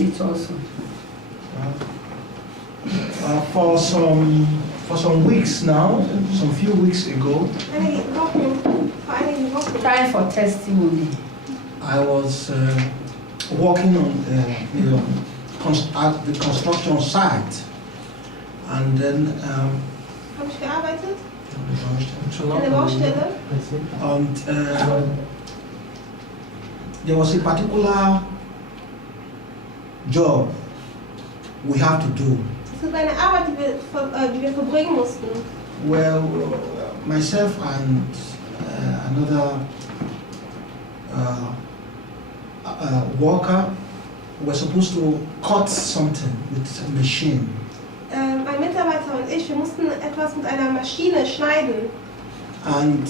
it also. For some weeks now, some few weeks ago, Time for testimony. I was working on at the construction site, and then Habe ich gearbeitet? In der Baustelle? and there was a particular job we have to do. Es ist eine Arbeit, die wir verbringen mussten. Well, myself and another worker were supposed to cut something with a machine. Mein Mitarbeiter und ich, wir mussten etwas mit einer Maschine schneiden. And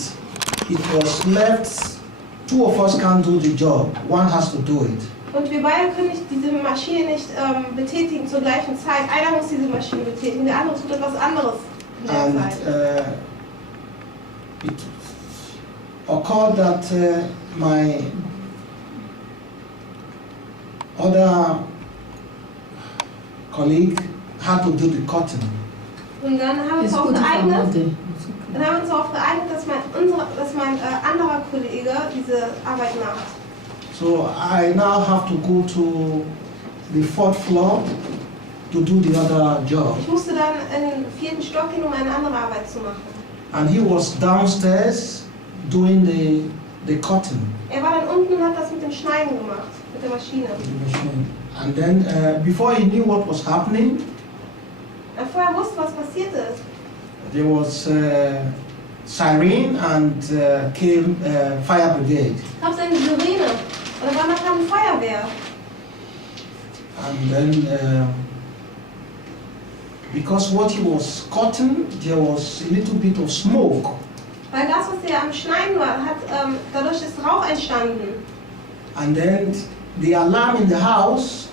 it was left, two of us can't do the job, one has to do it. Und wir beide können diese Maschine nicht betätigen zur gleichen Zeit. Einer muss diese Maschine betätigen, der andere tut etwas anderes in der And Zeit. it occurred that my other colleague had to do the cutting. Und dann haben wir uns darauf geeinigt, dass mein anderer Kollege diese Arbeit macht. So I now have to go to the 4th floor to do the other job. Ich musste dann in den 4. Stock gehen, um eine andere Arbeit zu machen. And he was downstairs doing the cutting. Er war dann unten und hat das mit dem Schneiden gemacht, mit der Maschine. And then before he knew what was happening, Vorher wusste, was passiert ist. there was siren and came fire brigade. Gab es eine Sirene und auf einmal kam die Feuerwehr. And then because what he was cutting, there was a little bit of smoke. Weil das, was er am Schneiden war, dadurch ist Rauch entstanden. And then the alarm in the house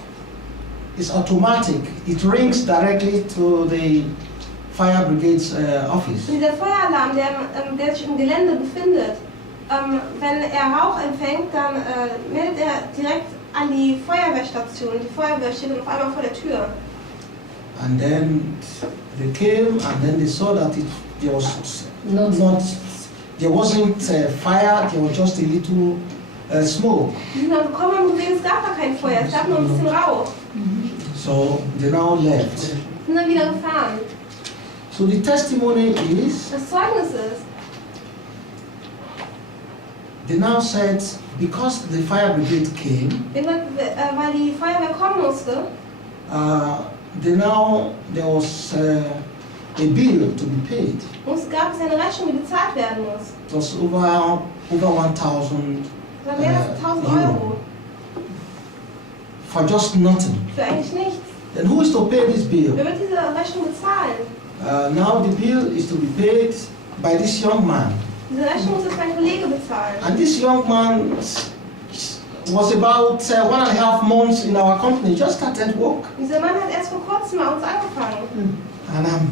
is automatic. It rings directly to the fire brigade's office. Und dieser Feueralarm, der sich im Gelände befindet, wenn er Rauch empfängt, dann meldet er direkt an die Feuerwehrstation. Die Feuerwehr steht dann auf einmal vor der Tür. And then they came, and then they saw that there wasn't fire. There was just a little smoke. Die sind dann gekommen und gesehen, es gab gar kein Feuer, es gab nur ein bisschen Rauch. So they now left. Sind dann wieder gefahren. So the testimony is, Das Zeugnis ist, they now said, because the fire brigade came, weil die Feuerwehr kommen musste, there was a bill to be paid. gab es eine Rechnung, die bezahlt werden muss. It was over 1,000 Das war mehr als 1.000 Euro. For just nothing. Für eigentlich nichts. Then who is to pay this bill? Wer wird diese Rechnung bezahlen? Now the bill is to be paid by this young man. Diese Rechnung muss jetzt mein Kollege bezahlen. And this young man was about 1.5 months in our company, just started work. Dieser Mann hat erst vor kurzem bei uns angefangen. And I'm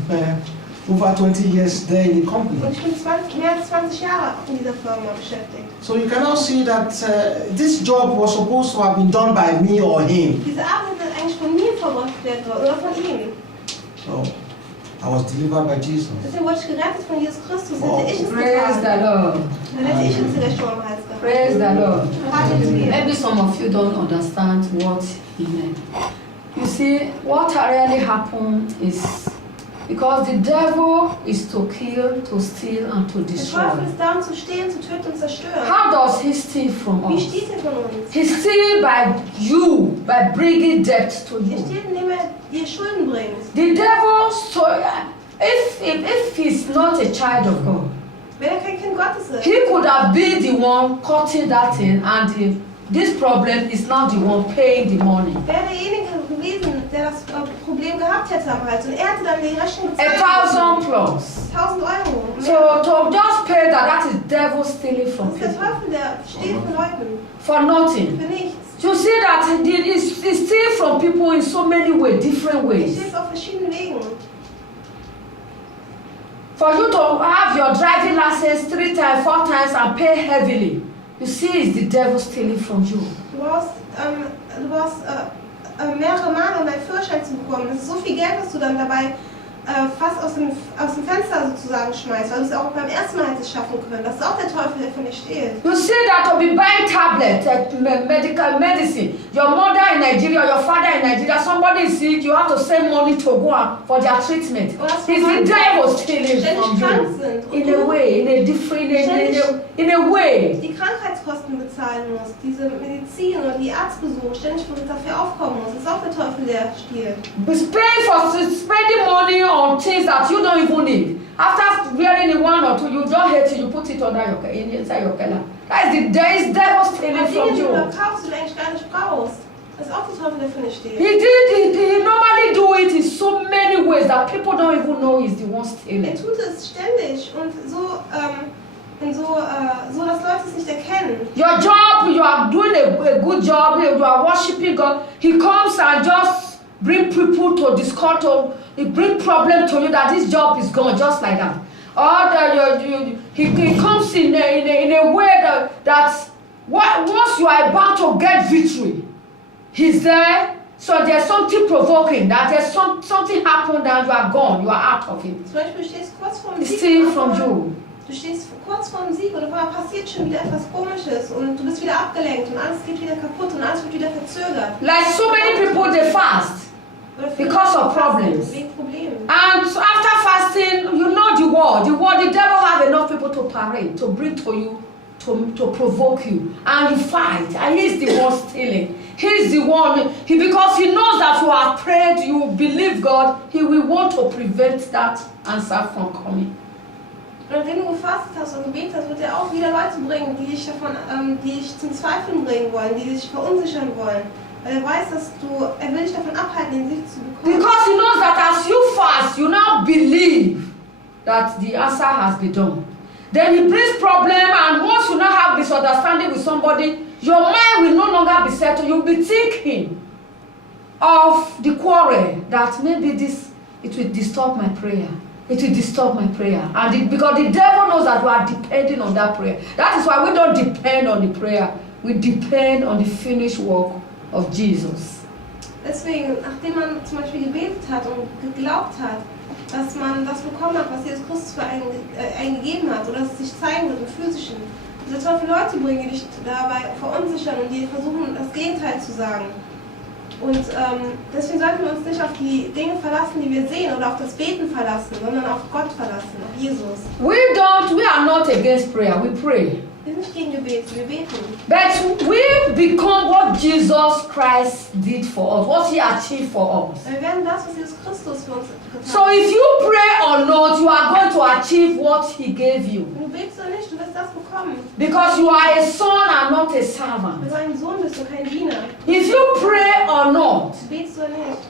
over 20 years there in the company. Und ich bin mehr als 20 Jahre in dieser Firma beschäftigt. So you can now see that this job was supposed to have been done by me or him. Diese Arbeit ist eigentlich von mir vorgestellt worden oder von ihm. So I was delivered by Jesus. Deswegen wurde ich gerettet von Jesus Christus. Wow. Hätte ich es Praise the getan, Lord. dann hätte ich uns die Rechnung am Hals gehabt. Praise the Lord. Halleluja. Maybe some of you don't understand what he meant. You see, what really happened is because the devil is to kill, to steal, and to Der destroy. Teufel ist da, um zu stehlen, zu töten und zerstören. How does he steal from Wie us? stiehlt er von uns? He steals by you, by bringing debt to Er you. stiehlt, indem er dir Schulden bringt. The devil, if he's not a child of God, Wenn er kein Kind Gottes ist, he could have been the one cutting that thing, and this problem is now the one paying the money. wäre derjenige gewesen, der das Problem gehabt hätte am Hals. Und er hätte dann die Rechnung bezahlt. 1,000 plus. 1.000 Euro. So to just pay that is devil stealing from Das ist der people Teufel, der stiehlt von Leuten. for nothing. Für nichts. You see that he steals from people in so many ways, different Er ways. stiehlt auf verschiedenen Wegen. For you to have your driving license 3 times, 4 times and pay heavily, you see it's the devil stealing from you. Du brauchst mehrere Male, um deinen Führerschein zu bekommen. Das ist so viel Geld, was du dann dabei fast aus dem Fenster sozusagen schmeißt, weil du es auch beim ersten Mal hättest schaffen können. Das ist auch der Teufel, der von dir steht. You see that to be buying tablet, medical medicine. Your mother in Nigeria, your father in Nigeria, somebody is sick, you have to send money to go for their treatment. It's the devil stealing from you. In a way, in a different, in a way. Die Krankheitskosten bezahlen musst, diese Medizin oder die Arztbesuche ständig dafür aufkommen musst. Das ist auch der Teufel, der stiehlt. Spending money on things that you don't even need. After wearing one or two, you don't hate it, you put it under inside your keller. There is devil stealing from you. Du kaufst, die du eigentlich gar nicht brauchst. Das ist auch der Teufel, der von dir steht. He normally do it in so many ways that people don't even know he's the one stealing. Tut es ständig und so, dass Leute es nicht erkennen. Your job, you are doing a good job, you are worshiping God. He comes and just bring people to discord, he bring problem to you that this job is gone just like that. Or he comes in a way that once you are about to get victory, he's there. So there's something provoking, that there's something happened and you are gone, you are out of it. Zum Beispiel stehst kurz vorm It's Sieg. stealing from you. Du stehst kurz vorm Sieg und da passiert schon wieder etwas Komisches und du bist wieder abgelenkt und alles geht wieder kaputt und alles wird wieder verzögert. Like so many people, they fast because of problems. And so after fasting, you know the war, the devil have enough people to parade, to bring to you, to provoke you. And you fight, and he's the one stealing. He's the one, because he knows that you have prayed, you believe God, he will want to prevent that answer from coming. Und wenn du gefastet hast und gebetet hast, wird er auch wieder Leute bringen, die dich zum Zweifeln bringen wollen, die dich verunsichern wollen. Weil er weiß, dass er will dich davon abhalten, den Sieg zu bekommen. Because he knows that as you fast, you now believe that the answer has been done. Then he brings problem, and once you now have misunderstanding with somebody, your mind will no longer be settled. You'll be thinking of the quarrel, that maybe it will disturb my prayer. It will disturb my prayer. And because the devil knows that we are depending on that prayer. That is why we don't depend on the prayer. We depend on the finished work of Jesus. Deswegen, nachdem man zum Beispiel gebetet hat und geglaubt hat, dass man das bekommen hat, was Jesus Christus für einen gegeben hat, oder dass es sich zeigen wird im Physischen, dass es viele Leute bringen, die dich dabei verunsichern und die versuchen, das Gegenteil zu sagen. Und deswegen sollten wir uns nicht auf die Dinge verlassen, die wir sehen, oder auf das Beten verlassen, sondern auf Gott verlassen, auf Jesus. We are not against prayer, we pray. Wir sind nicht gegen Gebet, wir beten. But we become what Jesus Christ did for us, what he achieved for us. Wir werden das, was Jesus Christus für uns getan hat. So if you pray or not, you are going to achieve what he gave you. Wenn du betest oder nicht, du wirst das bekommen. Because you are a son and not a servant. Wenn du ein Sohn bist und kein Diener. If you pray or not, Betest oder nicht.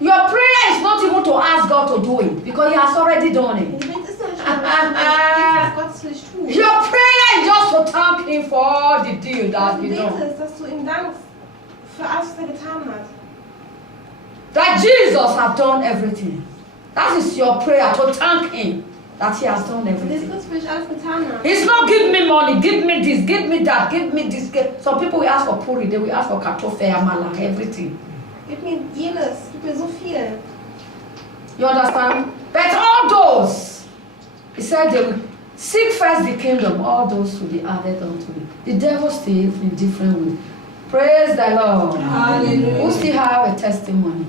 your prayer is not even to ask God to do it, because he has already done it. Gebet ist noch nicht was Gott für dich tut. Your prayer is just to thank him for all the deal that he done. Betest, dass du ihm dankst für alles, was getan hat. That Jesus has done everything. That is your prayer, to thank him that he has done everything. Jesus für dich alles getan hat. It's not give me money, give me this, give me that, give me this. Some people will ask for puri, they will ask for katofe, amala, everything. Gib mir jenes, gib mir so viel. You understand? But all those, he said they will seek first the kingdom, all those will be added unto you. The devil steals in different ways. Praise the Lord. Hallelujah. Who still have a testimony?